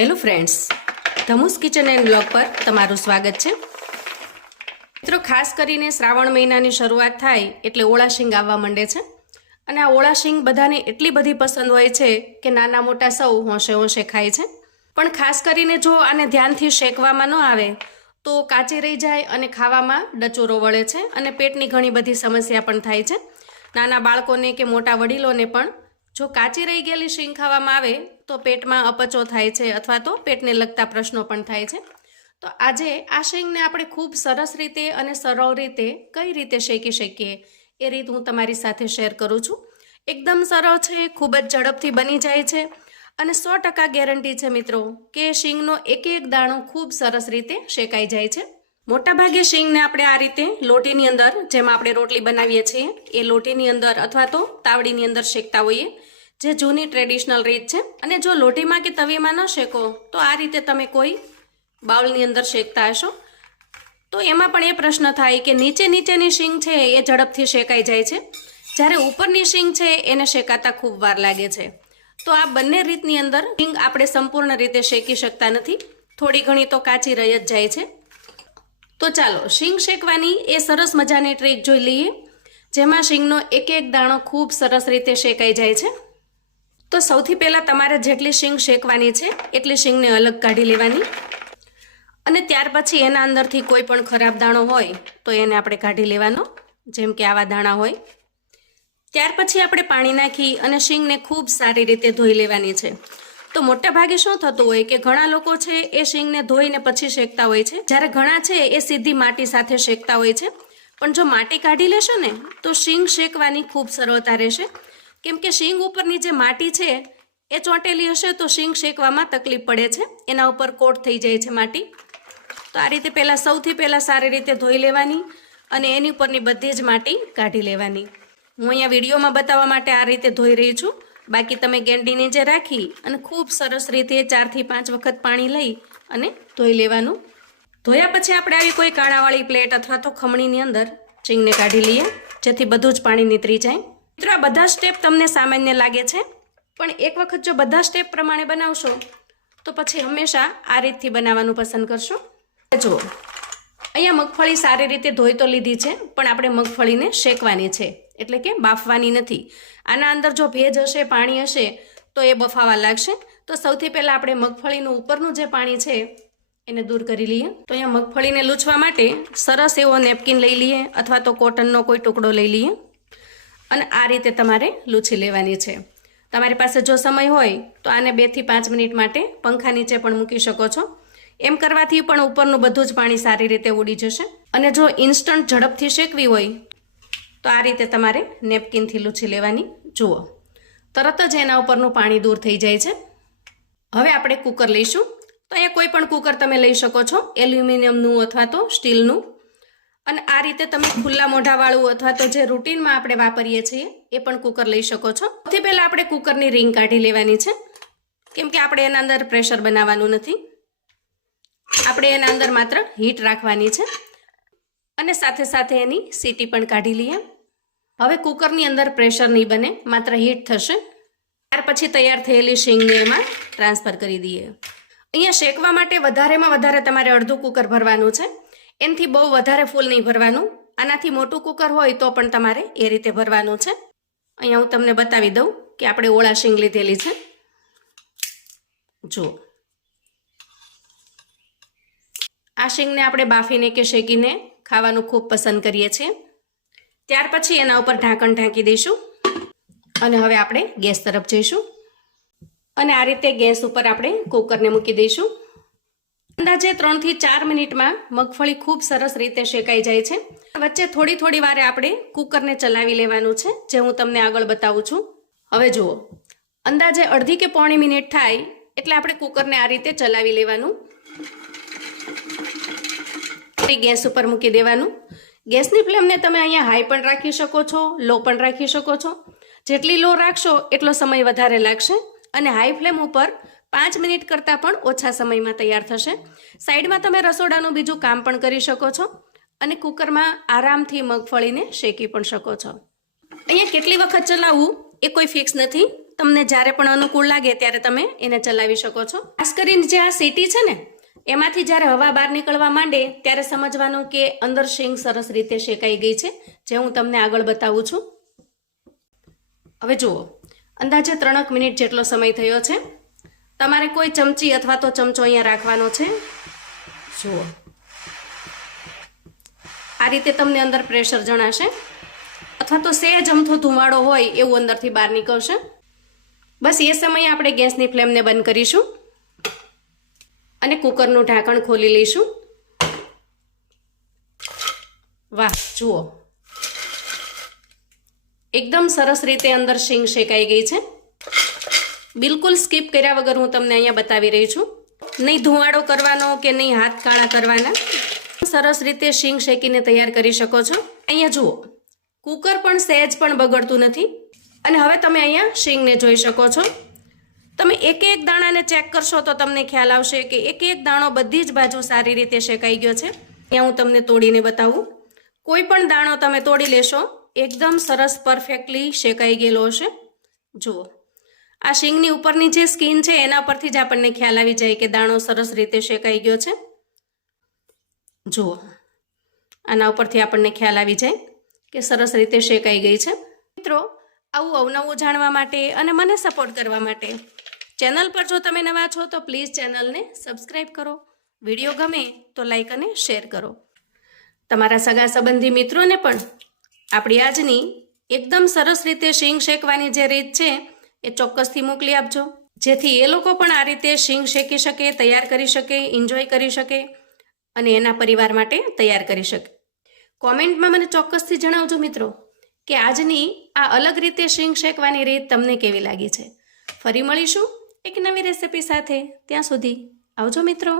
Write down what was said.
Hello friends, Dhamus kitchen and blog પર તમારું સ્વાગત છે. મિત્રો, ખાસ કરીને શ્રાવણ મહિનાની શરૂઆત થાય એટલે ઓળા શીંગ આવવા માંડે છે. અને આ ઓળા શીંગ બધાને એટલી બધી પસંદ હોય છે કે નાના મોટા સૌ હોંશે હોંશે ખાય છે. પણ ખાસ કરીને જો આને ધ્યાનથી શેકવામાં ન આવે તો કાચી રહી જાય અને ખાવામાં ડચોરો વળે છે અને પેટની ઘણી બધી સમસ્યા પણ થાય છે. નાના બાળકોને કે મોટા વડીલોને પણ જો કાચી રહી ગયેલી શીંગ ખાવામાં આવે તો પેટમાં અપચો થાય છે અથવા તો પેટને લગતા પ્રશ્નો પણ થાય છે. તો આજે આ શીંગને આપણે ખૂબ સરસ રીતે અને સરળ રીતે કઈ રીતે શેકી શકીએ એ રીત હું તમારી સાથે શેર કરું છું. એકદમ સરળ છે, ખૂબ જ ઝડપથી બની જાય છે અને 100% ગેરંટી છે મિત્રો કે શીંગનો એક એક દાણો ખૂબ સરસ રીતે શેકાઈ જાય છે. મોટાભાગે શીંગને આપણે આ રીતે લોટીની અંદર, જેમાં આપણે રોટલી બનાવીએ છીએ એ લોટીની અંદર અથવા તો તાવડીની અંદર શેકતા હોઈએ, જે જૂની ટ્રેડિશનલ રીત છે. અને જો લોટીમાં કે તવીમાં ન શેકો તો આ રીતે તમે કોઈ બાઉલની અંદર શેકતા હશો તો એમાં પણ એ પ્રશ્ન થાય કે નીચેની શીંગ છે એ ઝડપથી શેકાઈ જાય છે, જ્યારે ઉપરની શીંગ છે એને શેકાતા ખૂબ વાર લાગે છે. તો આ બંને રીતની અંદર શીંગ આપણે સંપૂર્ણ રીતે શેકી શકતા નથી, થોડી ઘણી તો કાચી રહી જ જાય છે. તો ચાલો શીંગ શેકવાની એ સરસ મજાની ટ્રીક જોઈ લઈએ, જેમાં શીંગનો એક એક દાણો ખૂબ સરસ રીતે શેકાઈ જાય છે. તો સૌથી પહેલાં તમારે જેટલી શીંગ શેકવાની છે એટલી શીંગને અલગ કાઢી લેવાની અને ત્યાર પછી એના અંદરથી કોઈ પણ ખરાબ દાણો હોય તો એને આપણે કાઢી લેવાનો, જેમ કે આવા દાણા હોય. ત્યાર પછી આપણે પાણી નાખી અને શીંગને ખૂબ સારી રીતે ધોઈ લેવાની છે. તો મોટા ભાગે શું થતું હોય કે ઘણા લોકો છે એ શીંગને ધોઈને પછી શેકતા હોય છે, જ્યારે ઘણા છે એ સીધી માટી સાથે શેકતા હોય છે. પણ જો માટી કાઢી લેશો ને તો શીંગ શેકવાની ખૂબ સરળતા રહેશે, કેમ કે શીંગ ઉપરની જે માટી છે એ ચોંટેલી હશે તો શીંગ શેકવામાં તકલીફ પડે છે, એના ઉપર કોટ થઈ જાય છે માટી. તો આ રીતે સૌથી પહેલાં સારી રીતે ધોઈ લેવાની અને એની ઉપરની બધી જ માટી કાઢી લેવાની. હું અહીંયા વિડીયોમાં બતાવવા માટે આ રીતે ધોઈ રહી છું, બાકી તમે ગેંડી નીચે રાખી અને ખૂબ સરસ રીતે 4 થી 5 વખત પાણી લઈ અને ધોઈ લેવાનું. ધોયા પછી આપણે આવી કોઈ કાણાવાળી પ્લેટ અથવા તો ખમણીની અંદર શીંગને કાઢી લઈએ, જેથી બધું જ પાણી નીતરી જાય. મિત્રો, આ બધા સ્ટેપ તમને સામાન્ય લાગે છે, પણ એક વખત જો બધા સ્ટેપ પ્રમાણે બનાવશો તો પછી હંમેશા આ રીતથી બનાવવાનું પસંદ કરશો. જુઓ, અહીંયા મગફળી સારી રીતે ધોઈ તો લીધી છે, પણ આપણે મગફળીને શેકવાની છે, એટલે કે બાફવાની નથી. આના અંદર જો ભેજ હશે, પાણી હશે તો એ બફાવા લાગશે. તો સૌથી પહેલાં આપણે મગફળીનું ઉપરનું જે પાણી છે એને દૂર કરી લઈએ. તો અહીંયા મગફળીને લૂછવા માટે સરસ એવો નેપકિન લઈ લઈએ અથવા તો કોટનનો કોઈ ટુકડો લઈ લઈએ અને આ રીતે તમારે લૂછી લેવાની છે. તમારી પાસે જો સમય હોય તો આને 2 થી 5 મિનિટ માટે પંખા નીચે પણ મૂકી શકો છો. એમ કરવાથી પણ ઉપરનું બધું જ પાણી સારી રીતે ઉડી જશે. અને જો ઇન્સ્ટન્ટ ઝડપથી શેકવી હોય તો આ રીતે તમારે નેપકિનથી લૂછી લેવાની. જુઓ, તરત જ એના ઉપરનું પાણી દૂર થઈ જાય છે. હવે આપણે કુકર લઈશું. તો અહીંયા કોઈ પણ કુકર તમે લઈ શકો છો, એલ્યુમિનિયમનું અથવા તો સ્ટીલનું. અને આ રીતે તમે ખુલ્લા મોઢાવાળું અથવા તો જે રૂટીનમાં આપણે વાપરીએ છીએ એ પણ કુકર લઈ શકો છો. સૌથી પહેલાં આપણે કુકરની રિંગ કાઢી લેવાની છે, કેમ કે આપણે એના અંદર પ્રેશર બનાવવાનું નથી, આપણે એના અંદર માત્ર હીટ રાખવાની છે અને સાથે સાથે એની સીટી પણ કાઢી લઈએ. હવે કુકરની અંદર પ્રેશર નહીં બને, માત્ર હીટ થશે. ત્યાર પછી તૈયાર થયેલી શીંગને એમાં ટ્રાન્સફર કરી દઈએ. અહીંયા શેકવા માટે વધારેમાં વધારે તમારે અડધું કુકર ભરવાનું છે, એનાથી બહુ વધારે ફૂલ નહીં ભરવાનું. આનાથી મોટું કુકર હોય તો પણ તમારે એ રીતે ભરવાનું છે. અહીંયા હું તમને બતાવી દઉં કે આપણે ઓળા શીંગ લીધેલી છે. જુઓ, આ શીંગને આપણે બાફીને કે શેકીને ખાવાનું ખૂબ પસંદ કરીએ છીએ. ત્યાર પછી એના ઉપર ઢાંકણ ઢાંકી દઈશું અને હવે આપણે ગેસ તરફ જઈશું અને આ રીતે ગેસ ઉપર આપણે કુકરને મૂકી દઈશું. અંદાજે 3 થી 4 મિનિટમાં મગફળી ખૂબ સરસ રીતે શેકાઈ જાય છે. વચ્ચે થોડી વારે આપણે કુકરને ચલાવી લેવાનું છે, જે હું તમને આગળ બતાવું છું. હવે જુઓ, અંદાજે અડધી કે પોણી મિનિટ થાય એટલે આપણે કુકરને આ રીતે ચલાવી લેવાનું. ગેસ ઉપર મૂકી દેવાનું. ગેસની ફ્લેમને તમે અહીંયા હાઈ પણ રાખી શકો છો, લો પણ રાખી શકો છો. જેટલી લો રાખશો એટલો સમય વધારે લાગશે અને હાઈ ફ્લેમ ઉપર 5 મિનિટ કરતાં પણ ઓછા સમયમાં તૈયાર થશે. સાઈડમાં તમે રસોડાનું બીજું કામ પણ કરી શકો છો અને કુકરમાં આરામથી મગફળીને શેકી પણ શકો છો. અહીંયા કેટલી વખત ચલાવવું એ કોઈ ફિક્સ નથી. તમને જ્યારે પણ અનુકૂળ લાગે ત્યારે તમે એને ચલાવી શકો છો. ખાસ કરીને જે આ સીટી છે ને એમાંથી જ્યારે હવા બહાર નીકળવા માંડે ત્યારે સમજવાનું કે અંદર શીંગ સરસ રીતે શેકાઈ ગઈ છે, જે હું તમને આગળ બતાવું છું. હવે જુઓ, અંદાજે 3 મિનિટ જેટલો સમય થયો છે. તમારે કોઈ ચમચી અથવા તો ચમચો અહીંયા રાખવાનો છે. જુઓ, આ રીતે તમને અંદર પ્રેશર જણાશે, અથવા તો સહેજ અમથો ધુમાડો હોય એવું અંદરથી બહાર નીકળશે. બસ એ સમયે આપણે ગેસની ફ્લેમને બંધ કરીશું અને કુકરનું ઢાંકણ ખોલી લઈશું. વાહ, જુઓ એકદમ સરસ રીતે અંદર શીંગ શેકાઈ ગઈ છે. બિલકુલ સ્કીપ કર્યા વગર હું તમને અહીંયા બતાવી રહી છું. નહીં ધુવાડો કરવાનો કે નહીં હાથ કાળા કરવાના. સરસ રીતે શીંગ શેકીને તૈયાર કરી શકો છો. અહીંયા જુઓ, કુકર પણ સહેજ પણ બગડતું નથી. અને હવે તમે અહીંયા શીંગને જોઈ શકો છો. તમે એક એક દાણાને ચેક કરશો તો તમને ખ્યાલ આવશે કે એક એક દાણો બધી જ બાજુ સારી રીતે શેકાઈ ગયો છે. અહીંયા હું તમને તોડીને બતાવું. કોઈ પણ દાણો તમે તોડી લેશો એકદમ સરસ પરફેક્ટલી શેકાઈ ગયેલો હશે. જુઓ, આ શીંગની ઉપરની જે સ્કીન છે એના પરથી જ આપણને ખ્યાલ આવી જાય કે દાણો સરસ રીતે શેકાઈ ગયો છે. જુઓ, આના ઉપરથી આપણને ખ્યાલ આવી જાય કે સરસ રીતે શેકાઈ ગઈ છે. મિત્રો, આવું અવનવું જાણવા માટે અને મને સપોર્ટ કરવા માટે ચેનલ પર જો તમે નવા છો તો પ્લીઝ ચેનલને સબસ્ક્રાઈબ કરો. વિડીયો ગમે તો લાઈક અને શેર કરો. તમારા સગા સંબંધી મિત્રોને પણ આપણી આજની એકદમ સરસ રીતે શીંગ શેકવાની જે રીત છે એ ચોક્કસથી મોકલી આપજો, જેથી એ લોકો પણ આ રીતે શીંગ શેકી શકે, તૈયાર કરી શકે, એન્જોય કરી શકે અને એના પરિવાર માટે તૈયાર કરી શકે. કોમેન્ટમાં મને ચોક્કસથી જણાવજો મિત્રો કે આજની આ અલગ રીતે શીંગ શેકવાની રીત તમને કેવી લાગી છે. ફરી મળીશું એક નવી રેસિપી સાથે. ત્યાં સુધી આવજો મિત્રો.